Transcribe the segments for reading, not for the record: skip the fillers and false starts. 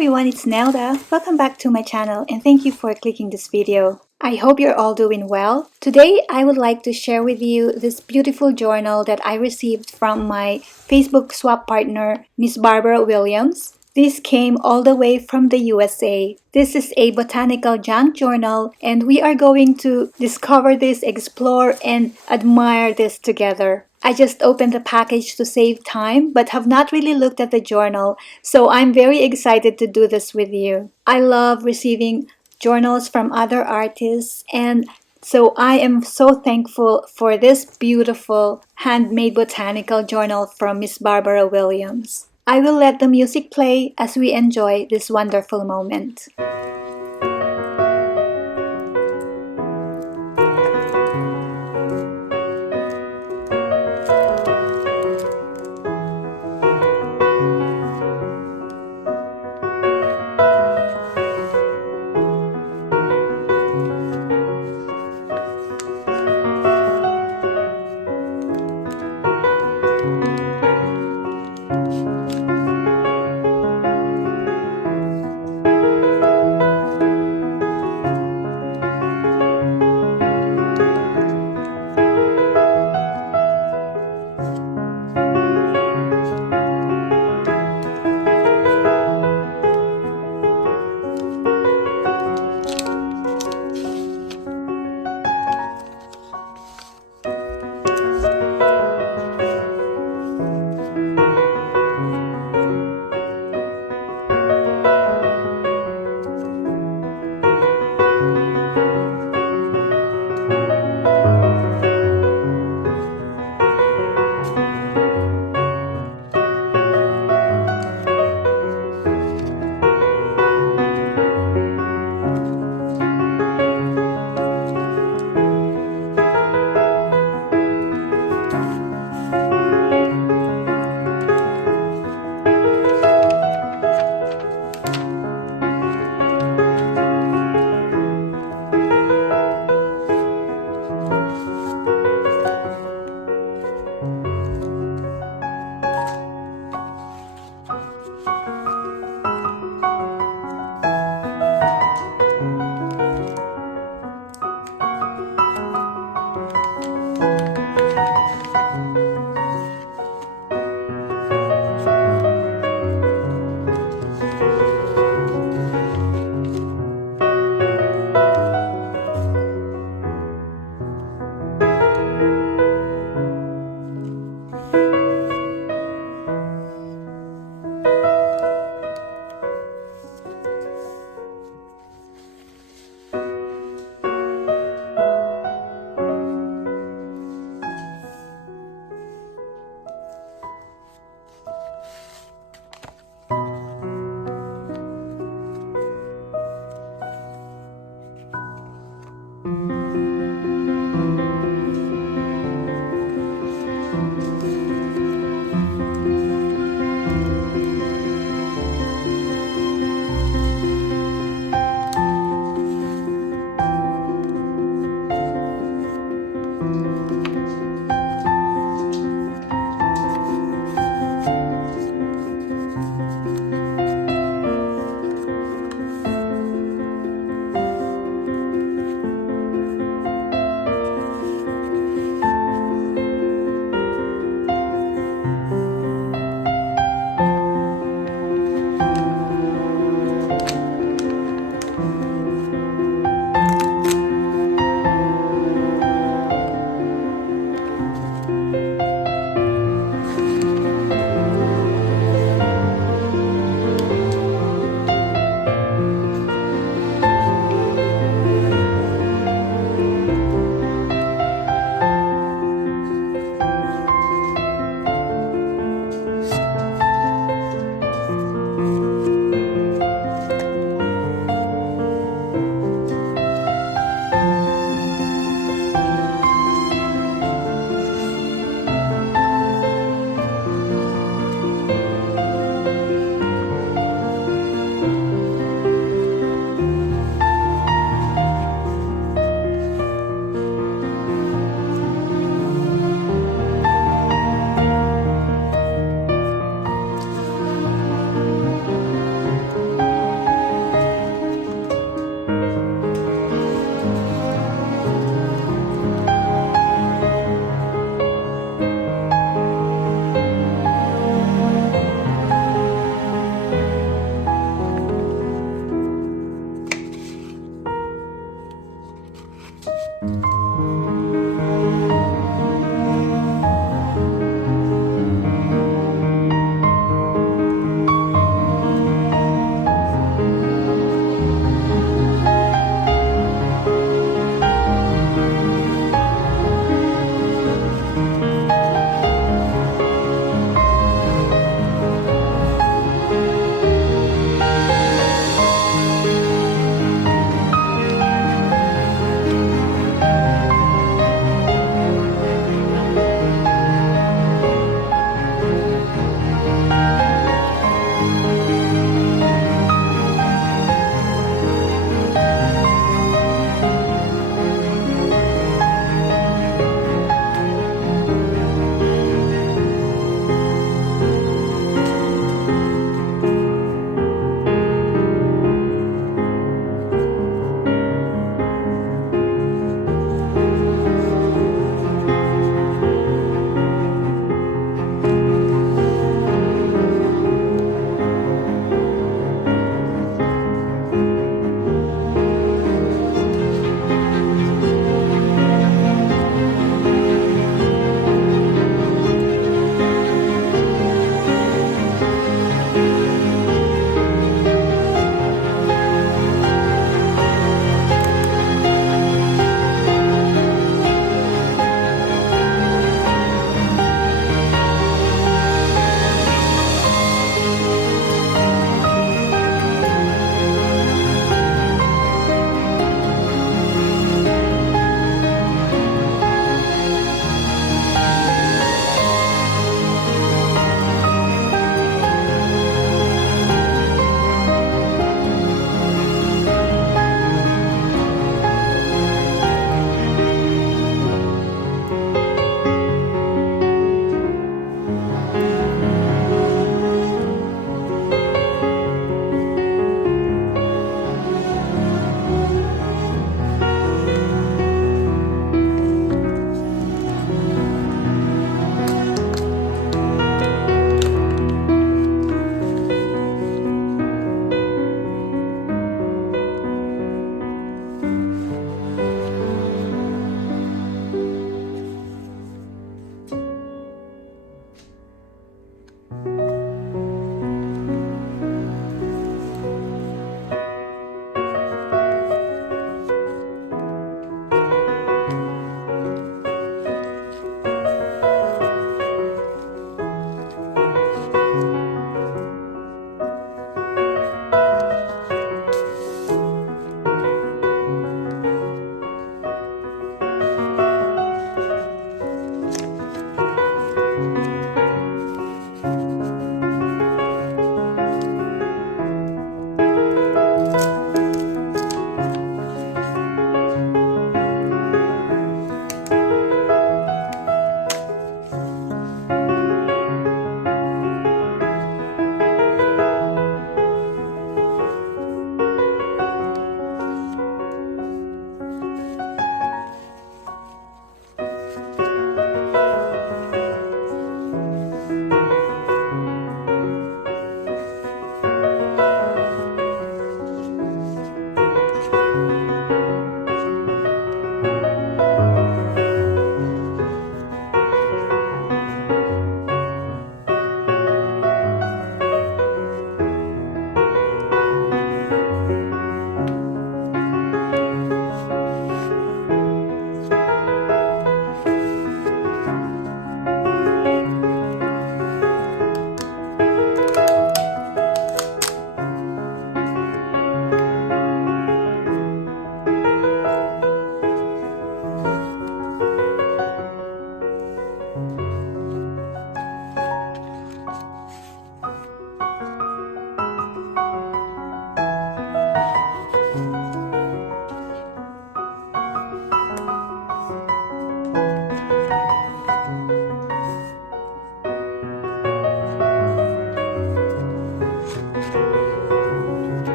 everyone, it's Nelda. Welcome back to my channel and thank you for clicking this video. I hope you're all doing well. Today, I would like to share with you this beautiful journal that I received from my Facebook swap partner, Miss Barbara Williams. This came all the way from the USA. This is a botanical junk journal and we are going to discover this, explore, and admire this together. I just opened the package to save time but have not really looked at the journal, so I'm very excited to do this with you. I love receiving journals from other artists, and so I am so thankful for this beautiful handmade botanical journal from Miss Barbara Williams. I will let the music play as we enjoy this wonderful moment.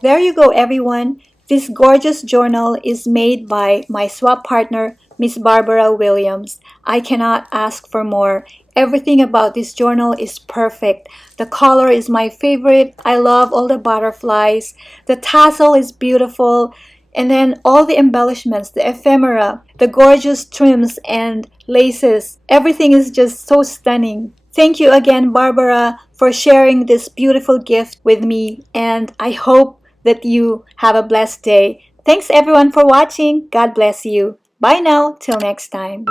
There you go, everyone. This gorgeous journal is made by my swap partner, Miss Barbara Williams. I cannot ask for more. Everything about this journal is perfect. The color is my favorite. I love all the butterflies. The tassel is beautiful. And then all the embellishments, the ephemera, the gorgeous trims and laces. Everything is just so stunning. Thank you again, Barbara, for sharing this beautiful gift with me. And I hope that you have a blessed day. Thanks everyone for watching. God bless you. Bye now. Till next time.